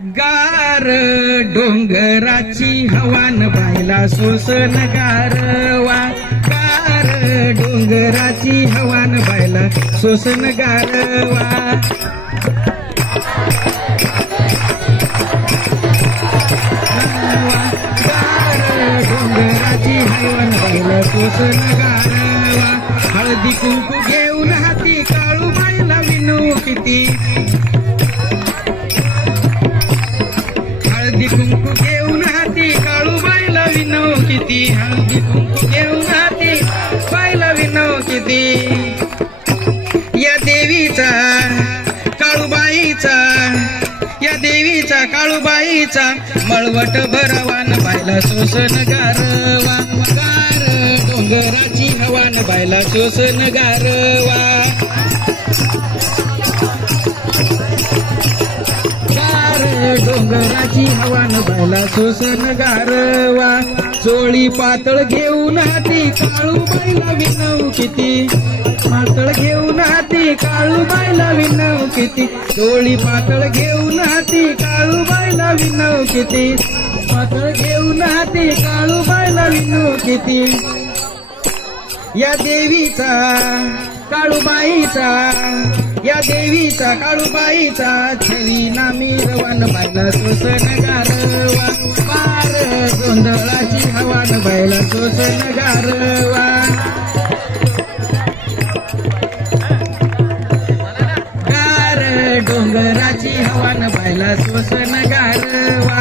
गार डोंगराची हवान बायला सोसन गारवा गार डोंगराची हवान बायला सोसन गारवा गार डोंगराची हवान बायला सोसन गारवा हळदी कुंकू घेऊन हाती काळू बायला विनू किती हळदी कुंकू घेऊन हाती काळू बायला विनव किती हळदी कुंकू घेऊन हाती बायला विनव किती या देवीचा काळूबाईचा या देवीचा काळूबाईचा मळवट भरवान बायला सोसन गारवा गार डोंगराची हवान बायला सोसन गारवा डोंगराची हवान बायला सोसन गारवा चोळी पातळ घेऊन हाती काळू बायला विनव किती पातळ घेऊन हाती काळू बायला विनव किती चोळी पातळ घेऊन हाती काळू बायला विनव किती पातळ घेऊन हाती काळू बायला विनव किती या देवीचा काळूबाईचा या देवीचा काळूबाईचा छवी नामी रवान बायला सोसन गारवा पार गोंधळाची हवान बायला सोसन गारवा गार डोंगराची हवान बायला सोसन गारवा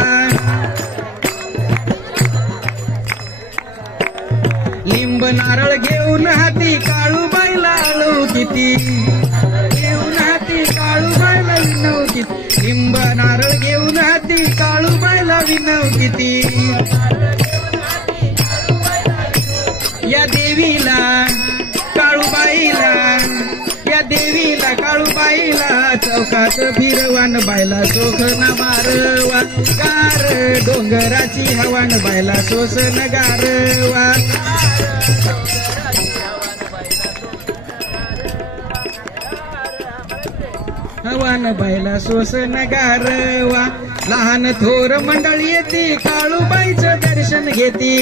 लिंब नारळ घेऊन हाती काळू बायला आळू किती घेऊन हाती काळू बायला विनव किती लिंब नारळ घेऊन हाती काळू बायला विनव किती या देवीला काळूबाईला या देवीला काळूबाईला चौकात फिरवान बायला सोखना मारवा गार डोंगराची हवान बायला सोसन गारवा हवान बायला सोसन गारवा लहान थोर मंडळी येते काळूबाईचं दर्शन घेते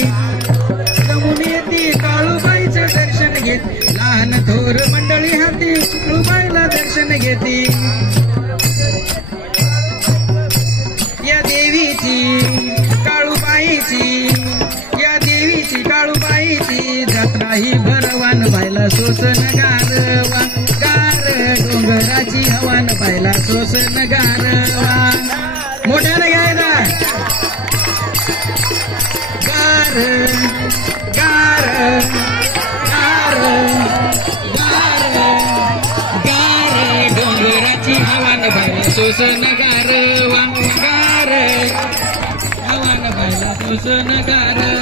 जमून येते काळूबाईचं दर्शन घेते लहान थोर मंडळी हाती काळूबाईला दर्शन घेते या देवीची काळूबाईची या देवीची काळूबाईची जत्रा ही भरवान बायला सोसन गारवा गार डोंगराची हवान बायला सोसन गारवा मोठ्याने घ्यायला गार गार गार गार गार डोंगराची हवान बायला सोसन गारवा गार हवान बायला सोसन गारवा